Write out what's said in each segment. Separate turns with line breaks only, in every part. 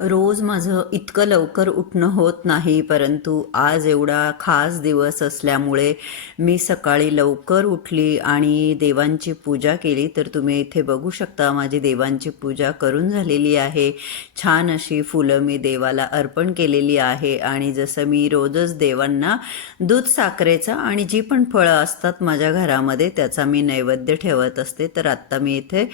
रोज माझं इतकं लवकर उठणं होत नाही परंतु आज एवढा खास दिवस असल्यामुळे मी सकाळी लवकर उठली आणि देवांची पूजा केली. तर तुम्ही इथे बघू शकता माझी देवांची पूजा करून झालेली आहे. छान अशी फुलं मी देवाला अर्पण केलेली आहे आणि जसं मी रोजच देवांना दूध साखरेचा आणि जी पण फळं असतात माझ्या घरामध्ये त्याचा मी नैवेद्य ठेवत असते. तर आत्ता मी इथे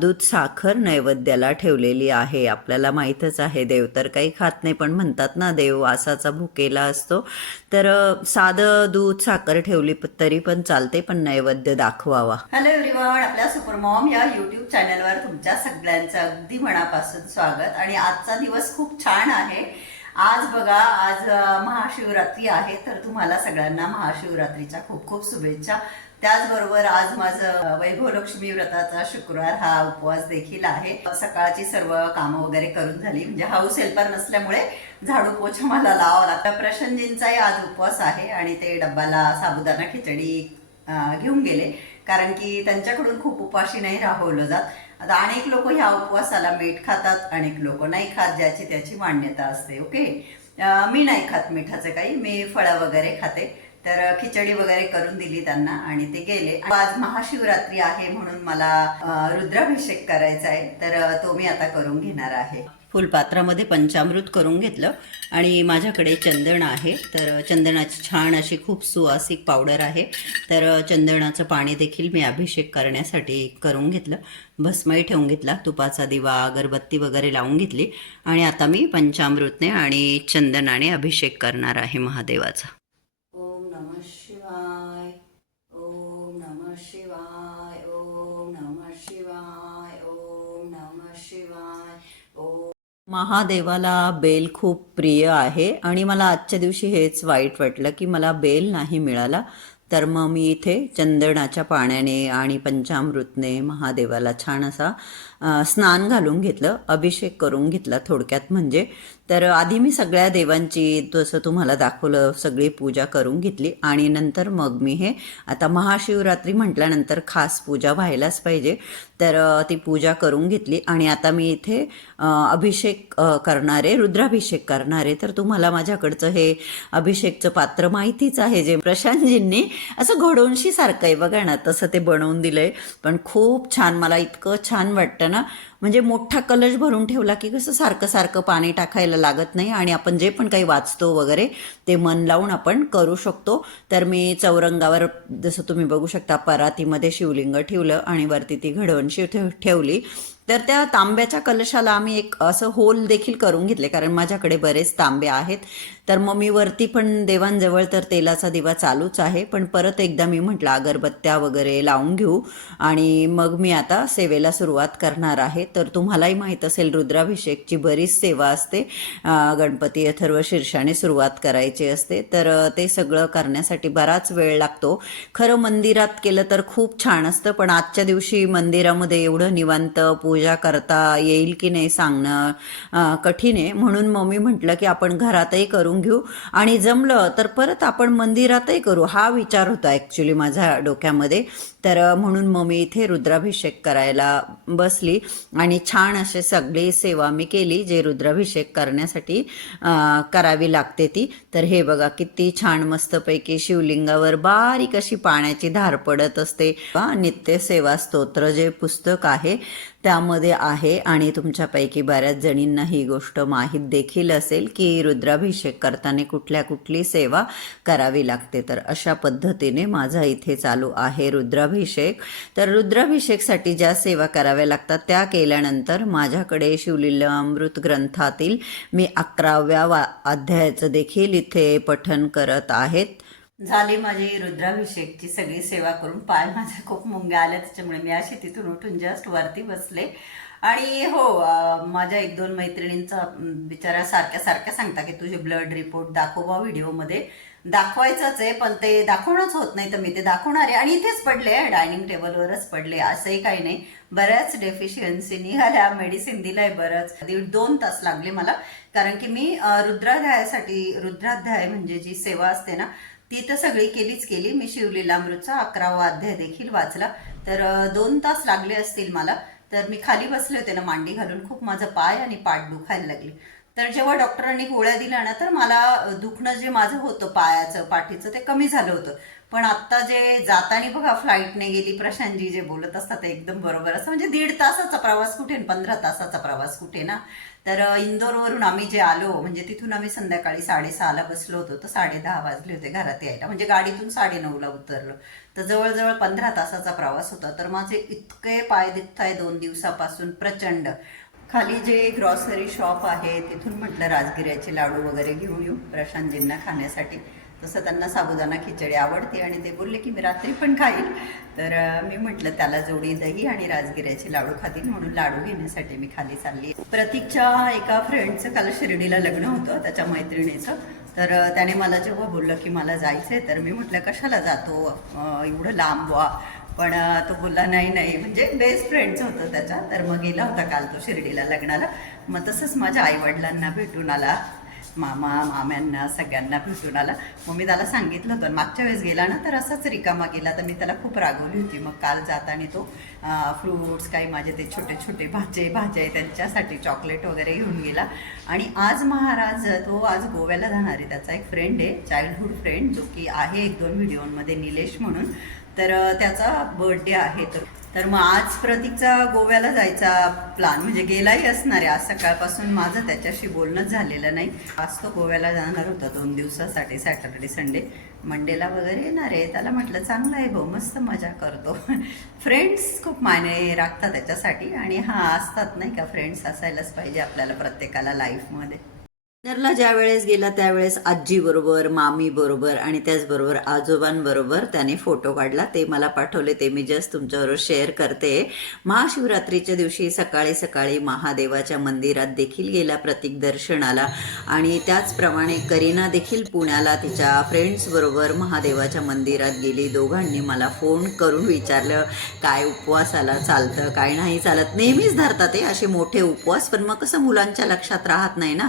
दूध साखर नैवेद्याला ठेवलेली आहे. आपल्याला माहीतच आहे देव. तर काही खात नाही पण म्हणतात ना देव वासाचा भुकेला असतो. तर साधं दूध साखर ठेवली तरी पण चालते पण नैवेद्य दाखवावा.
हॅलो एव्हरीवन आपल्या सुपरमॉम या युट्यूब चॅनलवर तुमच्या सगळ्यांचं अगदी मनापासून स्वागत. आणि आजचा दिवस खूप छान आहे. आज बघा आज महाशिवरात्री आहे तर तुम्हाला सगळ्यांना महाशिवरात्रीच्या खूप खूप शुभेच्छा. त्याचबरोबर आज माझं वैभव लक्ष्मी व्रताचा शुक्रवार हा उपवास देखील आहे. सकाळची सर्व कामं वगैरे करून झाली. म्हणजे हाऊस हेल्पर नसल्यामुळे झाडू पोछा मला लावा लागला. प्रशांतजींचाही आज उपवास आहे आणि ते डब्बाला साबुदाणा खिचडी घेऊन गेले. कारण की त्यांच्याकडून खूप उपाशी नाही राहवलं जात. आता अनेक लोक ह्या उपवासाला मीठ खातात अनेक लोक नाही खात ज्याची त्याची मान्यता असते. ओके? मी नाही खात मिठाचं काही. मी फळं वगैरे खाते. तर खिचडी वगैरे करून दिली त्यांना आणि ते गेले. आज महाशिवरात्री आहे म्हणून मला रुद्राभिषेक करायचा आहे. तर तो मी आता करून घेणार आहे.
फुलपात्रामध्ये पंचामृत करून घेतलं आणि माझ्याकडे चंदन आहे. तर चंदनाची छान अशी खूप सुवासिक पावडर आहे. तर चंदनाचं पाणी देखील मी अभिषेक करण्यासाठी करून घेतलं. भस्मही ठेवून घेतला. तुपाचा दिवा अगरबत्ती वगैरे लावून घेतली. आणि आता मी पंचामृतने आणि चंदनाने अभिषेक करणार आहे महादेवाचा.
नम शिवाय ओम नम शिवाय ओम नम शिवाय ओम नम शिवाय ओम
महादेवाला बेल खूप प्रिय आहे आणि मला आजच्या दिवशी हेच वाईट वाटलं की मला बेल नाही मिळाला. तर मग मी इथे चंदनाच्या पाण्याने आणि पंचामृतने महादेवाला छान असा स्नान घालून घेतलं अभिषेक करून घेतला थोडक्यात म्हणजे. तर आधी मी सगळ्या देवांची जसं तुम्हाला दाखवलं सगळी पूजा करून घेतली आणि नंतर मग मी हे आता महाशिवरात्री म्हटल्यानंतर खास पूजा व्हायलाच पाहिजे. तर ती पूजा करून घेतली आणि आता मी इथे अभिषेक करणारे रुद्राभिषेक करणारे. तर तुम्हाला माझ्याकडचं हे अभिषेकचं पात्र माहितीच आहे जे प्रशांतजींनी असं घडोंशी सारखं आहे. बघा ना तसं ते बनवून दिलं आहे पण खूप छान मला इतकं छान वाटतं ना. म्हणजे मोठा कलश भरून ठेवला की कसं सारखं सारखं पाणी टाकायला लागत नाही आणि आपण जे पण काही वाचतो वगैरे ते मन लावून आपण करू शकतो. तर मी चौरंगावर जसं तुम्ही बघू शकता परातीमध्ये शिवलिंग ठेवलं आणि वरती ती घडवणशी ठेव ठेवली. तर त्या तांब्याच्या कलशाला आम्ही एक असं होल देखील करून घेतले कारण माझ्याकडे बरेच तांबे आहेत. तर मग मी वरती पण देवांजवळ तर तेलाचा दिवा चालूच आहे. पण परत एकदा मी म्हटलं अगरबत्त्या वगैरे लावून घेऊ. आणि मग मी आता सेवेला सुरुवात करणार आहे. तर तुम्हालाही माहीत असेल रुद्राभिषेकची बरीच सेवा असते. गणपती अथर्व शीर्षाने सुरुवात करायची असते. तर ते सगळं करण्यासाठी बराच वेळ लागतो. खरं मंदिरात केलं तर खूप छान असतं पण आजच्या दिवशी मंदिरामध्ये एवढं निवांत पूजा करता येईल की नाही सांगणं कठीण आहे. म्हणून मग मी म्हटलं की आपण घरातही करून घेऊ. आणि जमलं तर परत आपण मंदिरातही करू. हा विचार होता ॲक्च्युली माझ्या डोक्यामध्ये. तर म्हणून मग मी इथे रुद्राभिषेक करायला बसली. आणि छान असे सगळी सेवा मी केली जे रुद्राभिषेक करण्यासाठी करावी लागते ती. तर हे बघा किती छान मस्तपैकी शिवलिंगावर बारीक अशी पाण्याची धार पडत असते. नित्य सेवा स्तोत्र जे पुस्तक आहे त्यामध्ये आहे आणि तुमच्यापैकी बऱ्याच जणींना ही गोष्ट माहीत देखील असेल की रुद्राभिषेक करताना कुठल्या कुठली सेवा करावी लागते. तर अशा पद्धतीने माझा इथे चालू आहे रुद्राभिषेक. तर रुद्राभिषेकसाठी ज्या सेवा कराव्या लागतात त्या केल्यानंतर माझ्याकडे शिवलीलामृत ग्रंथातील मी अकराव्या वा अध्यायाचं देखील इथे पठन करत आहेत.
झाली माझी रुद्राभिषेकची सगळी सेवा करून पाय माझ्या खूप मुंग्या आल्या त्याच्यामुळे मी अशी तिथून उठून जस्ट वरती बसले. आणि हो माझ्या एक दोन मैत्रिणींचा बिचारा सारख्या सारख्या सांगता की तुझे ब्लड रिपोर्ट दाखवा व्हिडिओमध्ये. दाखवायचंच आहे पण ते दाखवणंच होत नाही तर मी ते दाखवणार आहे. आणि इथेच पडले डायनिंग टेबलवरच पडले असंही काही नाही. बऱ्याच डेफिशियन्सी निघाल्या मेडिसिन दिलंय बरंच. दीड दोन तास लागले मला. कारण की मी रुद्राध्यायासाठी रुद्राध्याय म्हणजे जी सेवा असते ना ती तर सगळी केलीच केली. मी शिवलीलामृतचा अकरावा अध्याय देखील वाचला. तर दोन तास लागले असतील मला.
तर मी खाली बसले होते ना मांडी घालून खूप माझं पाय आणि पाठ दुखायला लागली. तर जेव्हा डॉक्टरांनी गोळ्या दिल्या ना तर मला दुखणं जे माझं होतं पायाचं पाठीचं ते कमी झालं होतं. पण आत्ता जे जाताना बघा फ्लाईटने गेली प्रशांतजी जे बोलत असतात एकदम बरोबर असं म्हणजे दीड तासाचा प्रवास कुठे पंधरा तासाचा प्रवास कुठे ना तर इंदोरवरून आम्ही जे आलो म्हणजे तिथून आम्ही संध्याकाळी साडेसहाला बसलो होतो. तर साडे दहा वाजले होते घरात यायला. म्हणजे गाडीतून साडे नऊला उतरलो. तर जवळजवळ पंधरा तासाचा प्रवास होता. तर माझे इतके पाय दुखत आहे दोन दिवसापासून प्रचंड. खाली जे ग्रॉसरी शॉप आहे तिथून म्हटलं राजगिऱ्याचे लाडू वगैरे घेऊन येऊ प्रशांतजींना खाण्यासाठी. तसं त्यांना साबुदाणा खिचडी आवडते आणि ते बोलले की मी रात्री पण खाईल. तर मी म्हटलं त्याला जोडी दही आणि राजगिऱ्याचे लाडू खातील म्हणून लाडू घेण्यासाठी मी खाली चालली. प्रतीकच्या एका फ्रेंडचं काल शिर्डीला लग्न होतं त्याच्या मैत्रिणीचं. तर त्याने मला जेव्हा बोललं की मला जायचंय तर मी म्हटलं कशाला जातो? एवढं लांब वा. पण तो बोलला नाही नाही. म्हणजे बेस्ट फ्रेंडचं होतं त्याच्या. तर मग गेला होता काल तो शिर्डीला लग्नाला. मग तसंच माझ्या आईवडिलांना भेटून आला. मामा माम्यांना सगळ्यांना भेटून आला मग मी त्याला सांगितलं होतं मागच्या वेळेस गेला ना तर असाच रिकामा गेला तर मी त्याला खूप रागवली होती. मग काल जाताना तो फ्रूट्स काही माझे ते छोटे छोटे भाजे भाजे त्यांच्यासाठी चॉकलेट वगैरे घेऊन गेला. आणि आज महाराज तो आज गोव्याला जाणार आहे. त्याचा एक फ्रेंड आहे चाइल्डहुड फ्रेंड जो की आहे एक दोन व्हिडिओमध्ये निलेश म्हणून. तर त्याचा बर्थडे आहे. तर तर मग आज प्रतीकचा गोव्याला जायचा प्लान म्हणजे गेलाही असणार आहे. आज सकाळपासून माझं त्याच्याशी बोलणंच झालेलं नाही. आज तो गोव्याला जाणार होता दोन दिवसासाठी सॅटर्डे संडे मंडेला वगैरे येणार आहे. त्याला म्हटलं चांगलं आहे भाऊ मस्त मजा करतो. फ्रेंड्स खूप मायने राखतात त्याच्यासाठी. आणि हा असतात नाही का फ्रेंड्स असायलाच पाहिजे आपल्याला प्रत्येकाला लाईफमध्ये
नरला ज्या वेळेस गेला त्यावेळेस आजी बरोबर मामी बरोबर आणि त्याचबरोबर आजोबांबरोबर त्याने फोटो काढला. ते मला पाठवले ते मी जस्ट तुमच्याबरोबर शेअर करते. महाशिवरात्रीच्या दिवशी सकाळी सकाळी महादेवाच्या मंदिरात देखील गेला प्रतीक दर्शनाला आणि त्याचप्रमाणे करीना देखील पुण्याला तिच्या फ्रेंड्स बरोबर महादेवाच्या मंदिरात गेली. दोघांनी मला फोन करून विचारलं काय उपवासाला चालतं काय नाही चालत? नेहमीच धरतात ते असे मोठे उपवास पण मग कसं मुलांच्या लक्षात राहत नाही ना.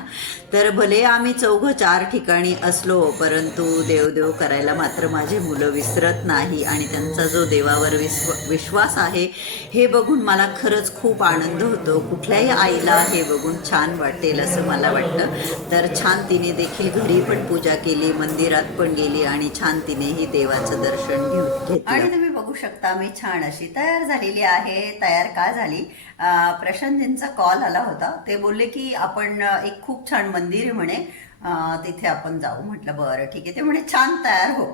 तर तर भले आम्ही चौघं चार ठिकाणी असलो परंतु देवदेव करायला मात्र माझे मुलं विसरत नाही आणि त्यांचा जो देवावर विश्व विश्वास आहे हे बघून मला खरंच खूप आनंद होतो. कुठल्याही आईला हे बघून छान वाटेल असं मला वाटतं. तर छान तिने देखील घरी पण पूजा केली मंदिरात पण गेली आणि छान तिनेही देवाचं दर्शन घेऊन
आणि तुम्ही बघू शकता मी छान अशी तयार झालेली आहे. तयार का झाली? अं, प्रशांतजींचा कॉल आला होता. ते बोलले की आपण एक खूप छान मंदिर मंदिर म्हणे तिथे आपण जाऊ. म्हटलं बरं ठीक आहे. ते म्हणे छान तयार हो.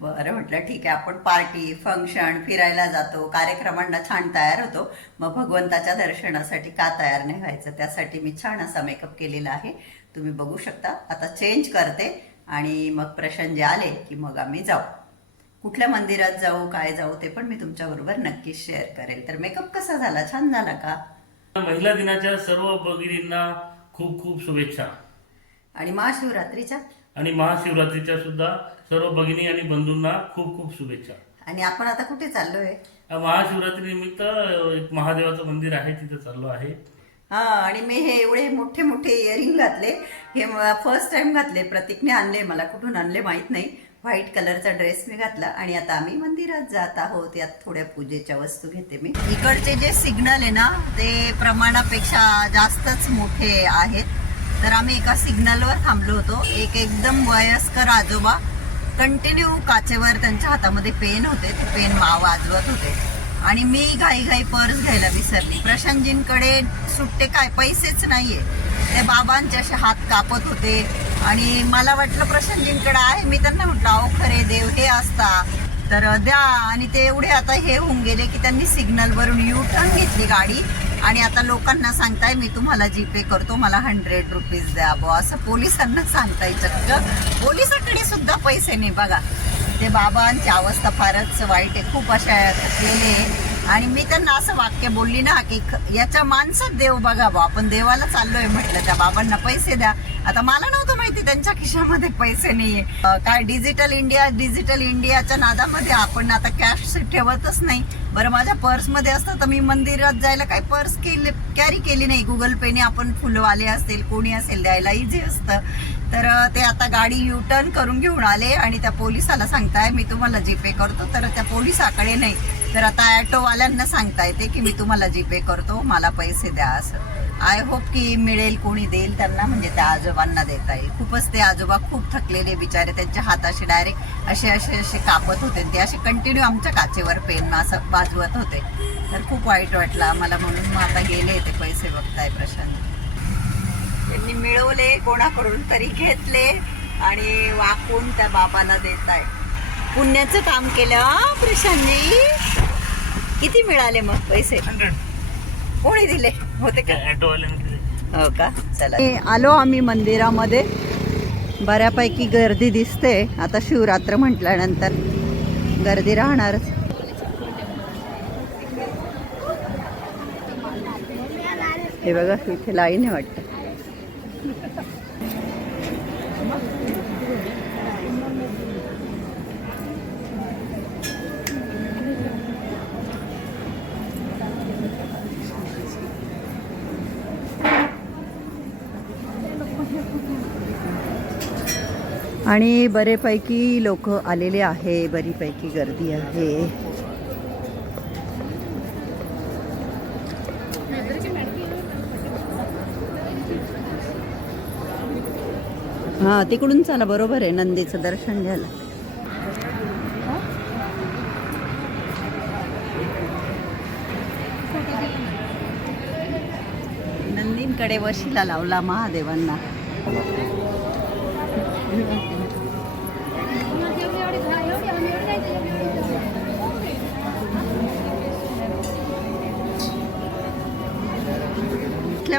बरं म्हटलं ठीक आहे. आपण पार्टी फंक्शन फिरायला जातो. कार्यक्रमांना छान तयार होतो. मग भगवंताच्या दर्शनासाठी का तयार नाही व्हायचं? त्यासाठी मी छान असा मेकअप केलेला आहे. तुम्ही बघू शकता. आता चेंज करते आणि मग प्रशांत जे आले की मग आम्ही जाऊ. कुठल्या मंदिरात जाऊ काय जाऊ ते पण मी तुमच्याबरोबर नक्कीच शेअर करेल. तर मेकअप कसा झाला? छान झाला का?
महिला दिनाच्या सर्व भगिनींना खूप खूप शुभेच्छा.
आणि महाशिवरात्रीच्या?
आणि महाशिवरात्रीच्या सुद्धा सर्व भगिनी आणि बंधूंना खूप खूप शुभेच्छा.
आणि आपण आता कुठे चाललोय?
महाशिवरात्री निमित्त एक महादेवाचं मंदिर आहे तिथे चाललो आहे.
हा आणि मी हे एवढे मोठे मोठे इयरिंग घातले. हे फर्स्ट टाइम घातले. प्रतीकने आणले मला कुठून आणले माहीत नाही. व्हाईट कलरचा ड्रेस मी घातला आणि आता आम्ही मंदिरात जात आहोत. यात थोड्या पूजेच्या वस्तू घेते मी. इकडचे जे सिग्नल आहे ना ते प्रमाणापेक्षा जास्तच मोठे आहेत. तर आम्ही एका सिग्नलवर थांबलो होतो. एक एकदम वयस्कर आजोबा कंटिन्यू काचेवर त्यांच्या हातामध्ये पेन होते. ते पेन मा वाजवत होते. आणि मी घाई घाई पर्स घ्यायला विसरली. प्रशांतजींकडे सुट्टे काय? पैसेच नाहीये. ते बाबांचे असे हात कापत होते. आणि मला वाटलं प्रशांतजींकडे आहे. मी त्यांना म्हटलं अहो खरे देव हे असता. तर द्या. आणि ते एवढे आता हे होऊन गेले की त्यांनी सिग्नलवरून यू टर्न घेतली गाडी. आणि आता लोकांना सांगताय मी तुम्हाला जीपे करतो मला हंड्रेड रुपीज द्या बुवा. असं पोलिसांना सांगताय चक्क. पोलिसांकडे सुद्धा पैसे नाही बघा. ते बाबांची अवस्था फारच वाईट आहे. खूप अशा थकलेले आहे. आणि मी त्यांना असं वाक्य बोलली ना की याच्या माणसात देव बघा बा आपण देवाला चाललोय म्हटलं त्या बाबांना पैसे द्या. आता मला नव्हतं माहिती त्यांच्या खिशामध्ये पैसे नाहीये. काय डिजिटल इंडिया डिजिटल इंडियाच्या नादामध्ये आपण आता कॅश ठेवतच नाही. बरं माझ्या पर्समध्ये असतं तर मी मंदिरात जायला काय पर्स केली कॅरी केली नाही. गुगल पेने आपण फुलवाले असतील कोणी असेल द्यायला इझी असतं. तर ते आता गाडी यू टर्न करून घेऊन आले आणि त्या पोलिसाला सांगताय मी तुम्हाला जीपे करतो. तर त्या पोलिसाकडे नाही.
तर आता ॲटोवाल्यांना सांगता येते की मी तुम्हाला जीपे करतो मला पैसे द्या असं. आय होप की मिळेल कोणी देईल त्यांना म्हणजे त्या आजोबांना देता येईल. खूपच ते आजोबा खूप थकलेले बिचारे त्यांच्या हाताशी डायरेक्ट असे असे असे कापत होते. ते असे कंटिन्यू आमच्या काचेवर पेन असं वाजवत होते. तर खूप वाईट वाटलं आम्हाला म्हणून. मग आता गेले ते पैसे बघताय प्रशांत. त्यांनी मिळवले कोणाकडून तरी घेतले आणि वाकून त्या बाबाला देत आहे पुण्याचं काम केलं प्रशांतजी? किती मिळाले मग पैसे? कोणी दिले? होते का? हो का? चला. आलो आम्ही मंदिरामध्ये. बऱ्यापैकी गर्दी दिसते. आता शिवरात्र म्हटल्यानंतर गर्दी राहणारच. हे बघा इथे लाईन आहे वाटतं. आणि बरेपैकी लोक आलेले आहे बरीपैकी गर्दी आहे. हा तिकडून चला बरोबर आहे नंदीचं दर्शन घ्यायला. नंदींकडे वशीला लावला महादेवांना.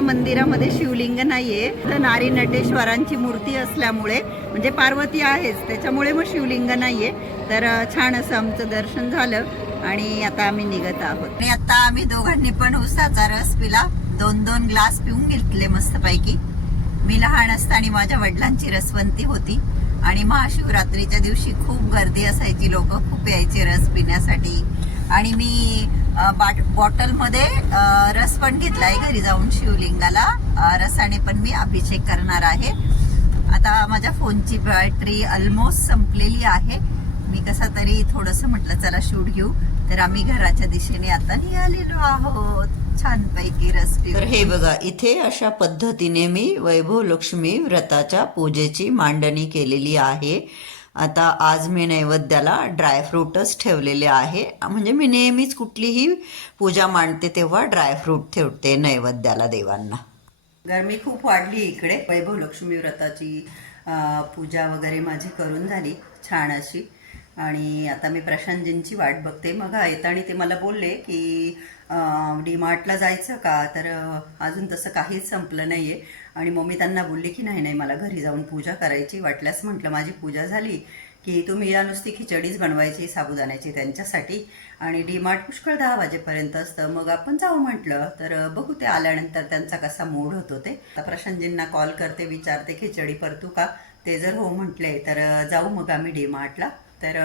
मंदिरामध्ये शिवलिंग नाहीये. तर नारी नटेश्वरांची मूर्ती असल्यामुळे म्हणजे पार्वती आहेच त्याच्यामुळे मग शिवलिंग नाहीये. तर छान असं आमचं दर्शन झालं आणि आता आम्ही निघत आहोत. आणि आता आम्ही दोघांनी पण उसाचा रस पिला. दोन दोन ग्लास पिऊन घेतले मस्तपैकी. मी लहान असताना माझ्या वडिलांची रसवंती होती आणि महाशिवरात्रीच्या दिवशी खूप गर्दी असायची. लोक खूप यायचे रस पिण्यासाठी. आणि मी बाट बॉटलमध्ये रस पण घेतला आहे घरी जाऊन शिवलिंगाला. रसाने पण मी अभिषेक करणार आहे. आता माझ्या फोनची बॅटरी ऑलमोस्ट संपलेली आहे. मी कसा तरी थोडंसं म्हटलं चला शूट घेऊ. तर आम्ही घराच्या दिशेने आता निघालेलो आहोत. छानपैकी रस
तर हे बघा इथे अशा पद्धतीने मी वैभव लक्ष्मी व्रताच्या पूजेची मांडणी केलेली आहे. आता आज मी नैवेद्याला ड्रायफ्रूटच ठेवलेले आहे. म्हणजे मी नेहमीच कुठलीही पूजा मांडते तेव्हा ड्रायफ्रूट ठेवते नैवेद्याला देवांना. गरमी खूप वाढली इकडे. वैभव लक्ष्मी व्रताची पूजा वगैरे माझी करून झाली छान अशी. आणि आता मी प्रशांतजींची वाट बघते. मग येताना ते मला बोलले की डी मार्टला जायचं का? तर अजून तसं काहीच संपलं नाही आहे आणि मम्मी त्यांना बोलले की नाही नाही मला घरी जाऊन पूजा करायची. वाटल्यास म्हटलं माझी पूजा झाली की तुम्ही या नुसती खिचडीच बनवायची साबुदाण्याची त्यांच्यासाठी. आणि डी मार्ट पुष्कळ दहा वाजेपर्यंत असतं. मग आपण जाऊ म्हटलं तर बघू ते आल्यानंतर त्यांचा कसा मूड होतो ते. आता प्रशांतजींना कॉल करते विचारते खिचडी परतू का? ते जर हो म्हटले तर जाऊ मग आम्ही डी मार्टला तर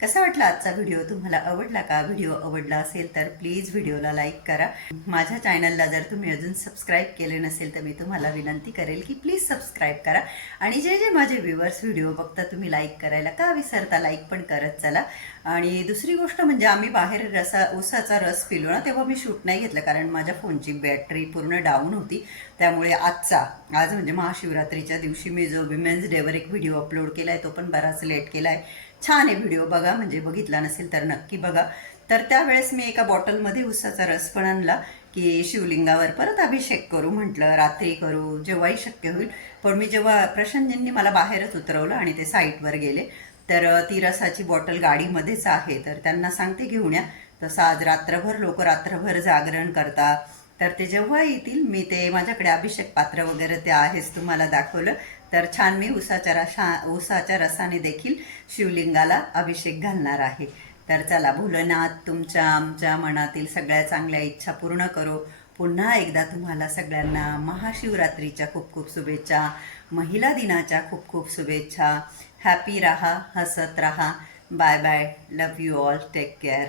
कसा वाटला आजचा व्हिडिओ? तुम्हाला आवडला का? व्हिडिओ आवडला असेल तर प्लीज व्हिडिओला लाईक करा. माझ्या चॅनलला जर तुम्ही अजून सबस्क्राईब केले नसेल तर मी तुम्हाला विनंती करेल की प्लीज सबस्क्राईब करा. आणि जे जे माझे व्ह्युअर्स व्हिडिओ बघता तुम्ही लाईक करायला का विसरता लाईक पण करत चला. आणि दुसरी गोष्ट म्हणजे आम्ही बाहेर रसा ऊसाचा रस पिलो ना तेव्हा मी शूट नाही घेतलं कारण माझ्या फोनची बॅटरी पूर्ण डाऊन होती. त्यामुळे आजचा आज म्हणजे महाशिवरात्रीच्या दिवशी मी जो विमेन्स डेवर एक व्हिडिओ अपलोड केला आहे तो पण बराच लेट केला आहे छान आहे व्हिडिओ बघा म्हणजे बघितला नसेल तर नक्की बघा. तर त्यावेळेस मी एका बॉटलमध्ये उसाचा रस पण आणला की शिवलिंगावर परत अभिषेक करू म्हटलं रात्री करू जेव्हाही शक्य होईल. पण मी जेव्हा प्रशांतजींनी मला बाहेरच उतरवलं आणि ते साईटवर गेले तर ती रसाची बॉटल गाडीमध्येच आहे. तर त्यांना सांगते घेऊन या. तसं आज रात्रभर लोक रात्रभर जागरण करता. तर ते जेव्हा येतील मी ते माझ्याकडे अभिषेक पात्र वगैरे ते आहेच तुम्हाला दाखवलं. तर छान मी उसाच्या रसा उसाच्या रसाने देखील शिवलिंगाला अभिषेक घालणार आहे. तर चला भोलनाथ तुमच्या आमच्या मनातील सगळ्या चांगल्या इच्छा पूर्ण करो. पुन्हा एकदा तुम्हाला सगळ्यांना महाशिवरात्रीच्या खूप खूप शुभेच्छा महिला दिनाच्या खूप खूप शुभेच्छा. हॅपी राहा हसत राहा. Bye bye love you all take care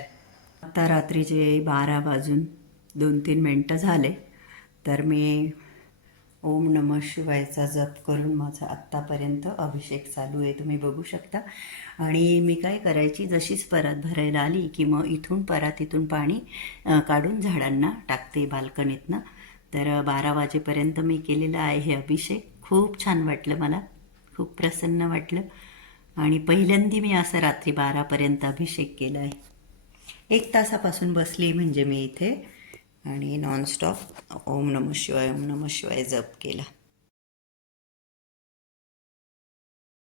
आता रात्रीचे बारा वाजून दोन तीन मिनटं झाले तर मी ओम नम शिवायचा जप करून माझा आत्तापर्यंत अभिषेक चालू आहे. तुम्ही बघू शकता. आणि मी काय करायची जशीच परात भरायला आली की मग इथून परातीतून पाणी काढून झाडांना टाकते बाल्कनीतनं. तर बारा वाजेपर्यंत मी केलेला आहे हे अभिषेक. खूप छान वाटलं मला. खूप प्रसन्न वाटलं. आणि पहिल्यांदी मी असं रात्री बारापर्यंत अभिषेक केला आहे. एक तासापासून बसली म्हणजे मी इथे. आणि नॉनस्टॉप ओम नमः शिवाय ओम नमः शिवाय जप केला.